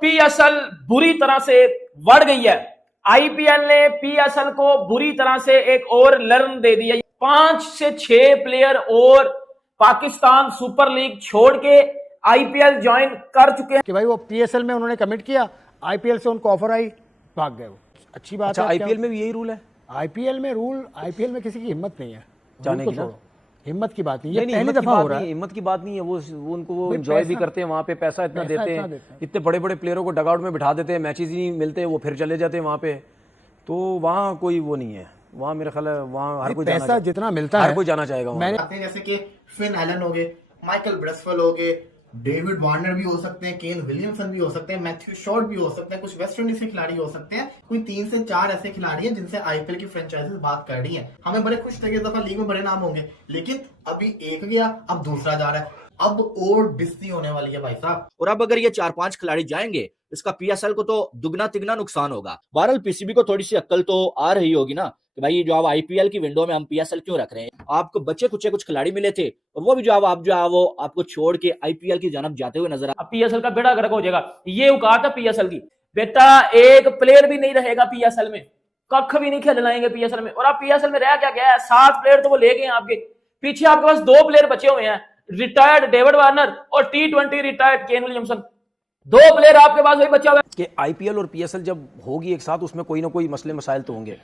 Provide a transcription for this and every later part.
PSL बुरी तरह से बढ़ गई है। आईपीएल ने पीएसएल को बुरी तरह से एक और लर्न दे दिया। 5 से 6 प्लेयर और पाकिस्तान सुपर लीग छोड़ के आईपीएल ज्वाइन कर चुके हैं कि भाई वो पीएसएल में उन्होंने कमिट किया, आईपीएल से उनको ऑफर आई, भाग गए वो। अच्छी बात अच्छा, है। आईपीएल में भी यही रूल है? आईपीएल में किसी की हिम्मत नहीं है जाने की ना? हिम्मत की बात नहीं, ये नहीं, पहली दफा हो रहा है। हिम्मत की बात नहीं है, वो उनको वो एंजॉय भी करते हैं वहाँ पे, पैसा इतना देते हैं, इतने बड़े बड़े प्लेयरों को डगआउट में बिठा देते हैं, मैचेस ही नहीं मिलते, वो फिर चले जाते हैं वहाँ पे। तो वहाँ कोई वो नहीं है, वहाँ मेरा ख्याल है वहाँ हर कोई पैसा जितना मिलता है हर कोई जाना चाहेगा। मैंने जैसे कि फिन एलन हो गए, माइकल ब्रेसवेल हो गए, डेविड वार्नर भी हो सकते हैं, केन विलियमसन भी हो सकते हैं, मैथ्यू शॉर्ट भी हो सकते हैं, कुछ वेस्ट इंडीज के खिलाड़ी हो सकते हैं। कोई 3 से 4 ऐसे खिलाड़ी हैं जिनसे आईपीएल की फ्रेंचाइजीज बात कर रही हैं। हमें बड़े खुश थे कि इस दफा लीग में बड़े नाम होंगे, लेकिन अभी एक गया, अब दूसरा जा रहा है, अब और बिस्ती होने वाली है भाई साहब। और अब अगर ये 4-5 खिलाड़ी जाएंगे, इसका पीएसएल को तो दुगना तिगना नुकसान होगा। बहरहाल पीसीबी को थोड़ी सी अक्ल तो आ रही होगी ना कि भाई जो आप आईपीएल की विंडो में हम पीएसएल क्यों रख रहे हैं। आपको बच्चे कुछ खिलाड़ी मिले थे और वो भी जो आप जो वो आपको छोड़ के आईपीएल की जानब जाते हुए नजर। पीएसएल का बेड़ा गर्क हो जाएगा, ये औकात है पीएसएल की। बेटा एक प्लेयर भी नहीं रहेगा पीएसएल में, कख भी नहीं खेलाएंगे पीएसएल में। और आप पीएसएल में रह क्या गया है, 7 प्लेयर तो वो ले गए हैं आपके पीछे, आपके पास 2 प्लेयर बचे हुए हैं, रिटायर्ड डेविड वार्नर और T20 retired Kane Williamson. 2 player आपके पास वही बचा हुआ है। कि आईपीएल और पीएसएल जब होगी एक साथ, उसमें कोई ना कोई मसले मसाइल तो होंगे,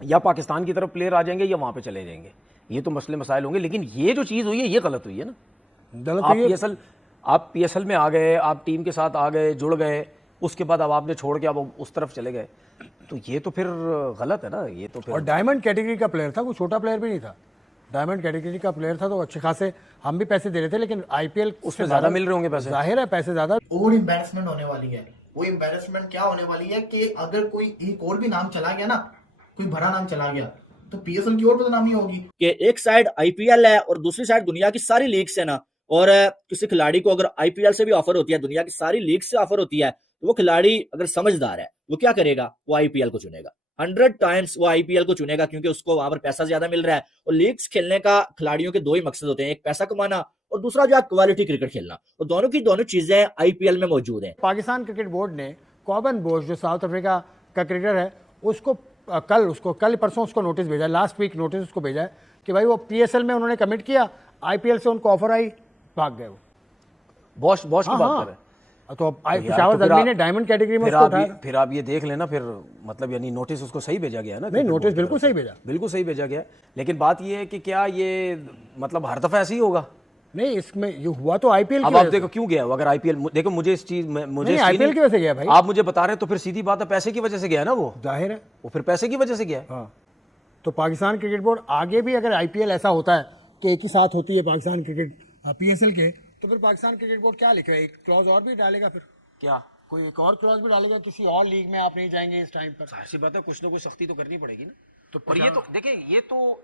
या पाकिस्तान की तरफ प्लेयर आ जाएंगे या वहां पे चले जाएंगे, ये तो मसले मसाइल होंगे। लेकिन ये जो चीज हुई है ये गलत हुई है ना। आप पीएसएल में आ गए, आप टीम के साथ आ गए, जुड़ गए, उसके बाद अब आपने छोड़ के अब उस तरफ चले गए, तो ये तो फिर गलत है ना। ये तो फिर, और डायमंड कैटेगरी का प्लेयर था, कोई छोटा प्लेयर भी नहीं था, डायमंड कैटेगरी का प्लेयर था, तो अच्छे खासे हम भी पैसे दे रहे थे, लेकिन आईपीएल उसमें ज्यादा मिल रहे होंगे पैसे, जाहिर है पैसे ज्यादा। और एम्बैरेसमेंट होने वाली है। वो एम्बैरेसमेंट क्या होने वाली है कि अगर कोई एक और भी नाम चला गया ना, कोई बड़ा नाम चला गया, तो पीएसएल की और बदनामी होगी। कि एक साइड आईपीएल है और दूसरी साइड दुनिया की सारी लीग्स है ना। और किसी खिलाड़ी को अगर आईपीएल से भी ऑफर होती है, दुनिया की सारी लीग से ऑफर होती है, तो वो खिलाड़ी अगर समझदार है वो क्या करेगा, वो आईपीएल को चुनेगा। 100 टाइम्स वो आईपीएल को चुनेगा, क्योंकि उसको वहां पर पैसा ज्यादा मिल रहा है। और लीग्स खेलने का खिलाड़ियों के 2 ही मकसद होते हैं, एक पैसा कमाना और दूसरा जो क्वालिटी क्रिकेट खेलना। और दोनों की दोनों चीजें आईपीएल में मौजूद है। पाकिस्तान क्रिकेट बोर्ड ने कॉबन बोश जो साउथ अफ्रीका का क्रिकेटर है, उसको कल परसों उसको नोटिस भेजा, लास्ट वीक नोटिस उसको भेजा है कि भाई वो पीएसएल में उन्होंने कमिट किया, आईपीएल से उनको ऑफर आई, भाग गए वो। बॉश की बात कर रहे हैं। तो पेशावर ज़ल्मी ने डायमंड कैटेगरी में उसको उठाया। फिर आप ये देख लेना, फिर मतलब यानी नोटिस उसको सही भेजा गया है ना? नहीं, नोटिस बिल्कुल सही भेजा, बिल्कुल सही भेजा गया। लेकिन बात ये है कि क्या ये मतलब हर दफा ऐसे ही होगा? नहीं, इसमें ये हुआ तो आईपीएल अब आप देखो क्यों गया। अगर आईपीएल, देखो मुझे इस चीज में, मुझे आईपीएल की वजह से गया भाई, आप मुझे बता रहे हैं, तो फिर सीधी बात है पैसे की वजह से गया ना वो, जाहिर है वो फिर पैसे की वजह से गया। हाँ, तो पाकिस्तान क्रिकेट बोर्ड आगे भी अगर आईपीएल ऐसा होता है कि एक ही साथ होती है पाकिस्तान क्रिकेट पीएसएल के, तो फिर पाकिस्तान क्रिकेट बोर्ड क्या लिखेगा, एक क्लॉज और भी डालेगा। फिर क्या कोई एक और क्लॉज भी डालेगा, किसी और लीग में आप नहीं जाएंगे इस टाइम पर? ऐसी बात है, कुछ ना कुछ सख्ती तो करनी पड़ेगी ना। तो और ये तो देखिए,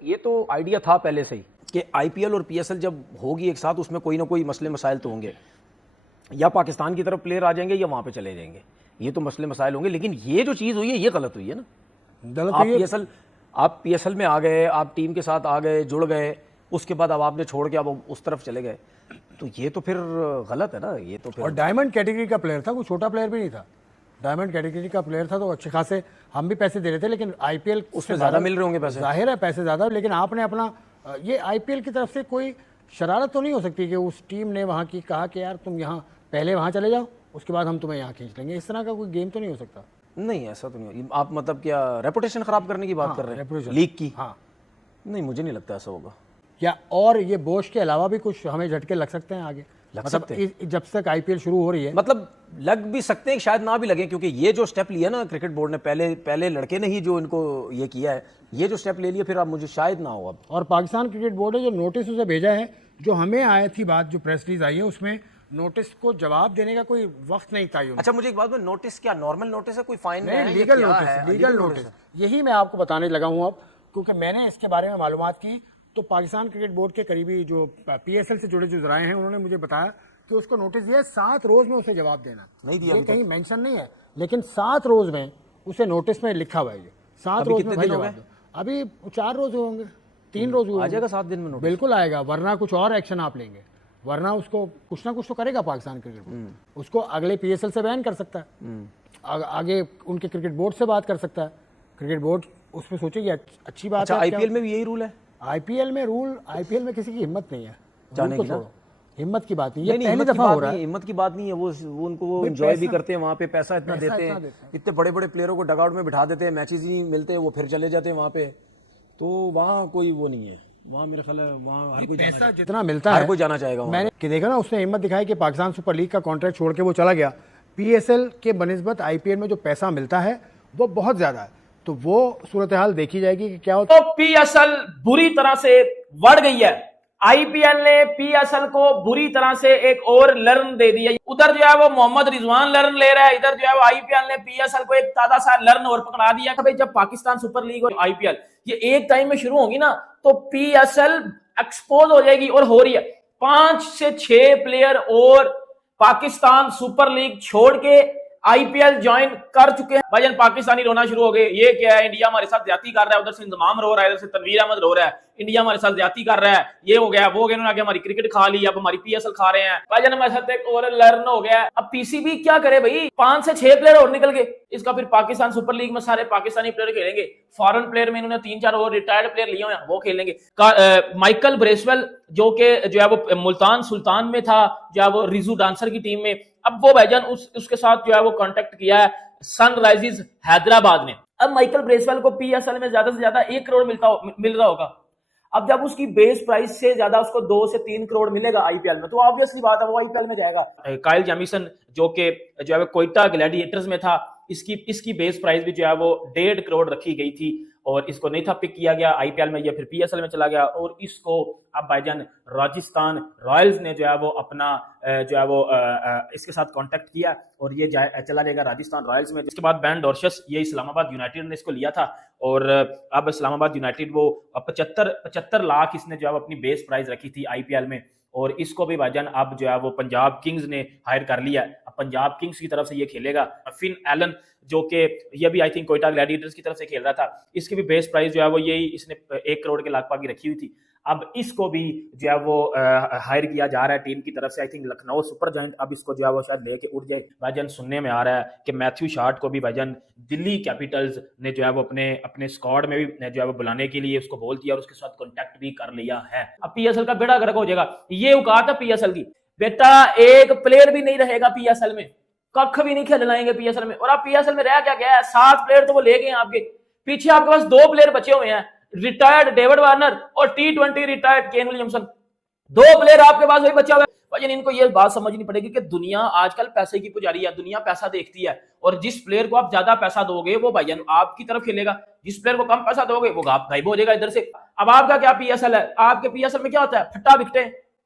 ये तो आइडिया था पहले से ही कि आईपीएल और पीएसएल जब होगी एक साथ, उसमें कोई ना कोई मसले मसाइल तो होंगे, या पाकिस्तान की तरफ प्लेयर आ जाएंगे या वहां पे चले जाएंगे, ये तो मसले मसाइल होंगे। लेकिन ये जो चीज हुई है ये गलत हुई है ना। आप पीएसएल में आ गए, आप टीम के साथ आ गए, जुड़ गए, उसके बाद अब आपने छोड़ के अब उस तरफ चले गए, तो ये तो फिर गलत है ना। ये तो फिर, और डायमंड कैटेगरी का प्लेयर था, कोई छोटा प्लेयर भी नहीं था, डायमंड कैटेगरी का प्लेयर था, तो अच्छे खासे हम भी पैसे दे रहे थे, लेकिन आईपीएल उसमें ज्यादा मिल रहे होंगे पैसे, जाहिर है पैसे ज्यादा। लेकिन आपने अपना ये आईपीएल की तरफ से कोई शरारत तो नहीं हो सकती कि उस टीम ने वहाँ की कहा कि यार तुम यहाँ पहले वहाँ चले जाओ, उसके बाद हम तुम्हें यहाँ खींच लेंगे, इस तरह का कोई गेम तो नहीं हो सकता? नहीं, ऐसा तो नहीं। आप मतलब क्या रेपुटेशन खराब करने की बात कर रहे हैं लीग की? हाँ, नहीं, मुझे नहीं लगता ऐसा होगा। या और ये बोश के अलावा भी कुछ हमें झटके लग सकते हैं आगे, मतलब जब तक आईपीएल शुरू हो रही है? मतलब लग भी सकते हैं, शायद ना भी लगे, क्योंकि ये जो स्टेप लिया ना क्रिकेट बोर्ड ने, पहले लड़के ने ही जो इनको ये किया है, ये जो स्टेप ले लिया, फिर अब मुझे शायद ना हो अब। और पाकिस्तान क्रिकेट बोर्ड ने जो नोटिस उसे भेजा है, जो हमें आई थी बात, जो प्रेस रिलीज आई है, उसमें नोटिस को जवाब देने का कोई वक्त नहीं था। अच्छा, मुझे एक बात में, नोटिस क्या नॉर्मल नोटिस है, कोई फाइन नहीं, लीगल नोटिस, यही मैं आपको बताने लगा हूँ अब, क्योंकि मैंने इसके बारे में मालूमात की, तो पाकिस्तान क्रिकेट बोर्ड के करीबी जो पीएसएल से जुड़े जो जराए हैं, उन्होंने मुझे बताया कि उसको नोटिस दिया 7 रोज में उसे जवाब देना। नहीं दिया, ये कहीं मेंशन नहीं है, लेकिन 7 रोज में उसे नोटिस में लिखा हुआ है, 7 रोज में भाई जवाब दो। अभी 4 रोज होंगे, 3 रोज हुए, आ जाएगा 7 दिन में नोटिस? बिल्कुल आएगा, वरना कुछ और एक्शन आप लेंगे। वरना उसको कुछ ना कुछ तो करेगा पाकिस्तान क्रिकेट बोर्ड। उसको अगले PSL से बैन कर सकता है, आगे उनके क्रिकेट बोर्ड से बात कर सकता है। क्रिकेट बोर्ड उसमें सोचेगी अच्छी बात अच्छा, है। आईपीएल में भी यही रूल है? आईपीएल में किसी की हिम्मत नहीं है जाने को की ना? छोड़ो, हिम्मत की बात नहीं, ये नहीं, पहली हिम्मत की दफा हो बात रहा नहीं, है। हिम्मत की बात नहीं है। वो उनको वो भाई एंजॉय भी पैसा- करते हैं वहाँ पे, पैसा इतना पैसा देते इतना हैं, देते हैं। इतने बड़े बड़े प्लेयरों को डगआउट में बिठा देते हैं, मैचेस ही मिलते हैं, वो फिर चले जाते हैं वहाँ पे। तो वहाँ कोई वो नहीं है, वहाँ मेरा ख्याल है वहाँ हर कोई पैसा जितना मिलता हर है कोई जाना चाहेगा वहाँ। मैंने कि देखा ना, उसने हिम्मत दिखाई कि पाकिस्तान सुपर लीग का कॉन्ट्रैक्ट छोड़ के वो चला गया। PSL के बनिस्बत IPL में जो पैसा मिलता है वो बहुत ज्यादा है, तो वो सूरत हाल देखी जाएगी कि क्या होता है। तो PSL बुरी तरह से बढ़ गई है। IPL ने PSL को बुरी तरह से एक और लर्न दे दिया। उधर जो है वो मोहम्मद रिजवान लर्न ले रहा है, इधर जो है वो IPL ने PSL को एक ताजा सा लर्न और पकड़ा दिया कि भाई जब पाकिस्तान सुपर लीग और IPL ये एक टाइम में शुरू होगी ना तो PSL एक्सपोज हो जाएगी, और हो रही है। 5 से 6 प्लेयर और पाकिस्तान सुपर लीग छोड़ के IPL ज्वाइन कर चुके हैं। भाईजान पाकिस्तानी रोना शुरू हो गए, ये क्या है, इंडिया हमारे साथ ज्यादती कर रहा है। उधर से इंतजाम रो रहा है, इधर से तनवीर अहमद रो रहा है, इंडिया हमारे साथ ज्यादती कर रहा है, ये हो गया वो हो गया, उन्होंने आगे हमारी क्रिकेट खा ली, अब हमारी PSL खा रहे हैं। भाईजान हमारे साथ एक और लर्न हो गया। अब PCB क्या करे भाई, 5 से 6 प्लेयर और निकल गए, इसका फिर पाकिस्तान सुपर लीग में सारे पाकिस्तानी प्लेयर खेलेंगे। फॉरेन प्लेयर में इन्होंने 3-4 और रिटायर्ड प्लेयर लिए हुए हैं, वो खेलेंगे। माइकल ब्रेसवेल जो है वो मुल्तान सुल्तान में था, जो है वो रिजू डांसर की टीम में, अब वो भाईजान उसके साथ जो है वो कांटेक्ट किया है सनराइजर्स हैदराबाद ने। अब माइकल ब्रेसवेल को PSL में ज्यादा से ज्यादा 1 करोड़ मिल रहा होगा। अब जब उसकी बेस प्राइस से ज्यादा उसको 2 से 3 करोड़ मिलेगा IPL में, तो ऑब्वियसली बात है वो IPL में जाएगा। काइल जेमिसन जो है वो कोयटा ग्लैडिएटर्स में था, इसकी बेस प्राइस भी जो है वो 1.5 करोड़ रखी गई थी, और इसको नहीं था पिक किया गया IPL में, ये फिर PSL में चला गया। और इसको अब भाईजान राजस्थान रॉयल्स ने जो है वो अपना जो है वो इसके साथ कांटेक्ट किया, और ये चला जाएगा राजस्थान रॉयल्स में। जिसके बाद बैन डॉर्शस ये इस्लामाबाद यूनाइटेड ने इसको लिया था, और अब इस्लामाबाद यूनाइटेड वो 75 लाख इसने जो है अपनी बेस प्राइस रखी थी IPL में, और इसको भी भाईजान अब जो है वो पंजाब किंग्स ने हायर कर लिया। अब पंजाब किंग्स की तरफ से ये खेलेगा। फिन एलन जो कि ये भी आई थिंक कोयटा ग्लैडिएटर्स की तरफ से खेल रहा था, इसकी भी बेस प्राइस जो है वो यही इसने 1 करोड़ के लगभग रखी हुई थी। अब इसको भी जो है वो हायर किया जा रहा है टीम की तरफ से। I think Lucknow super giant अब इसको जो है वो शायद लेके उड़ जाए। भाईजान सुनने में आ रहा है कि मैथ्यू शार्ट को भी भाईजान दिल्ली कैपिटल्स ने जो है वो अपने स्क्वाड में भी जो है वो बुलाने के लिए उसको बोल दिया, और उसके साथ कॉन्टैक्ट भी कर लिया है। अब PSL का बेड़ा गर्क हो जाएगा। ये औकात है PSL की, बेटा एक प्लेयर भी नहीं रहेगा PSL में, कख भी नहीं खेलनाएंगे PSL में। और आप PSL में रह क्या गया है, 7 प्लेयर तो वो ले गए आपके, पीछे आपके पास 2 प्लेयर बचे हुए हैं, रिटायर्ड डेविड वार्नर और T20 retired Kane Williamson. 2 player आपके पास वही बचा हुआ है। भाई इनको ये बात समझनी पड़ेगी कि दुनिया आजकल पैसे की पुजारी है, दुनिया पैसा देखती है, और जिस प्लेयर को आप ज्यादा पैसा दोगे वो भाईजान आपकी तरफ खेलेगा, जिस प्लेयर को कम पैसा दोगे वो गायब हो जाएगा इधर से। अब आपका क्या PSL है, आपके PSL में क्या होता है, फट्टा बिकटे,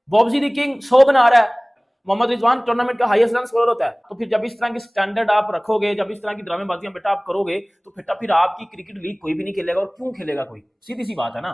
बॉब्जी दी किंग 100 बना रहा है, मोहम्मद रिजवान टूर्नामेंट का हाईएस्ट रन स्कोरर होता है। तो फिर जब इस तरह की स्टैंडर्ड आप रखोगे, जब इस तरह की ड्रामेबाजियां बेटा आप करोगे, तो फिर आपकी क्रिकेट लीग कोई भी नहीं खेलेगा। और क्यों खेलेगा कोई, सीधी सी बात है ना।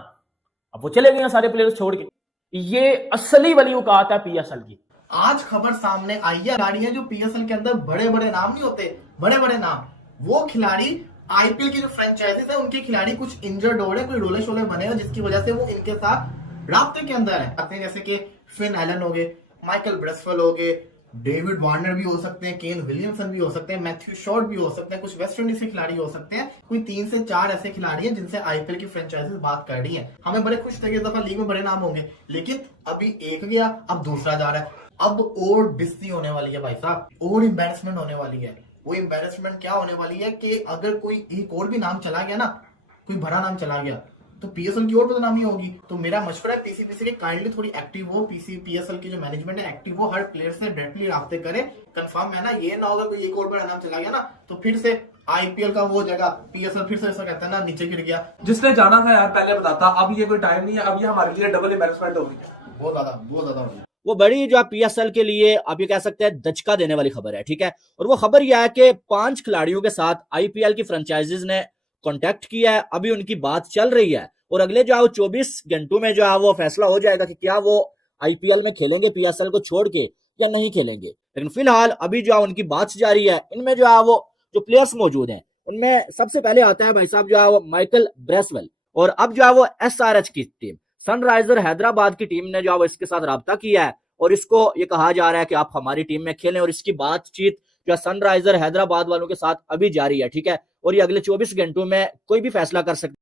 अब वो चले गए सारे प्लेयर्स छोड़ के, ये असली वाली औकात है PSL की। आज खबर सामने आई है, खिलाड़ी है जो PSL के अंदर बड़े बड़े नाम नहीं होते, बड़े बड़े नाम, वो खिलाड़ी IPL की जो फ्रेंचाइजीज है उनके खिलाड़ी कुछ इंजर्ड हो रहे, कोई रोले शोले बने हो, जिसकी वजह से वो इनके साथ राब्ते के अंदर है। जैसे कि फिन एलन हो गए, माइकल ब्रेसवेल हो गए, डेविड वार्नर भी हो सकते हैं, केन विलियमसन भी हो सकते हैं, मैथ्यू शॉर्ट भी हो सकते हैं, कुछ वेस्ट इंडीज के खिलाड़ी हो सकते हैं। कोई 3 से 4 ऐसे खिलाड़ी हैं जिनसे IPL की फ्रेंचाइजीज बात कर रही हैं। हमें बड़े खुश थे कि इस दफा लीग में बड़े नाम होंगे, लेकिन अभी एक गया, अब दूसरा जा रहा है। अब और बिस्ती होने वाली है भाई साहब, और एम्बैरेसमेंट होने वाली है। वो एम्बैरेसमेंट क्या होने वाली है कि अगर कोई एक और भी नाम चला गया ना, कोई बड़ा नाम चला गया, तो PSL की और बदनामी होगी। तो मेरा मशवरा है PCB के काइंडली थोड़ी एक्टिव हो, PSL की जो मैनेजमेंट है एक्टिव हो, हर प्लेयर से डायरेक्टली राब्ते करे, कंफर्म है ना। ये ना होगा कोई एक और बड़ा नाम चला गया ना तो फिर से IPL का वो जगह PSL फिर से ऐसा कहता है ना नीचे गिर गया। जिसने जाना था यार पहले बताता, अब ये कोई टाइम नहीं है, अब ये हमारे लिए डबल एम्बैरेसमेंट हो गई है, बहुत ज्यादा हो गया। वो बड़ी जो PSL के लिए आप ये कह सकते हैं दचका देने वाली खबर है, ठीक है। और वो खबर यह है कि 5 खिलाड़ियों के साथ IPL की फ्रेंचाइजीज ने कांटेक्ट किया है, अभी उनकी बात चल रही है, और अगले जो है 24 घंटों में जो है वो फैसला हो जाएगा कि क्या वो IPL में खेलेंगे PSL को छोड़ के या नहीं खेलेंगे। लेकिन फिलहाल अभी जो है उनकी बात जारी है। इनमें जो है वो जो प्लेयर्स मौजूद हैं उनमें सबसे पहले आता है भाई साहब जो है वो माइकल ब्रेसवेल, और अब जो है वो SRH की टीम, सनराइजर हैदराबाद की टीम ने जो है वो इसके साथ राब्ता किया है, और इसको ये कहा जा रहा है कि आप हमारी टीम में खेलें, और इसकी बातचीत जो सनराइजर हैदराबाद वालों के साथ अभी जारी है, ठीक है, और ये अगले 24 घंटों में कोई भी फैसला कर सकते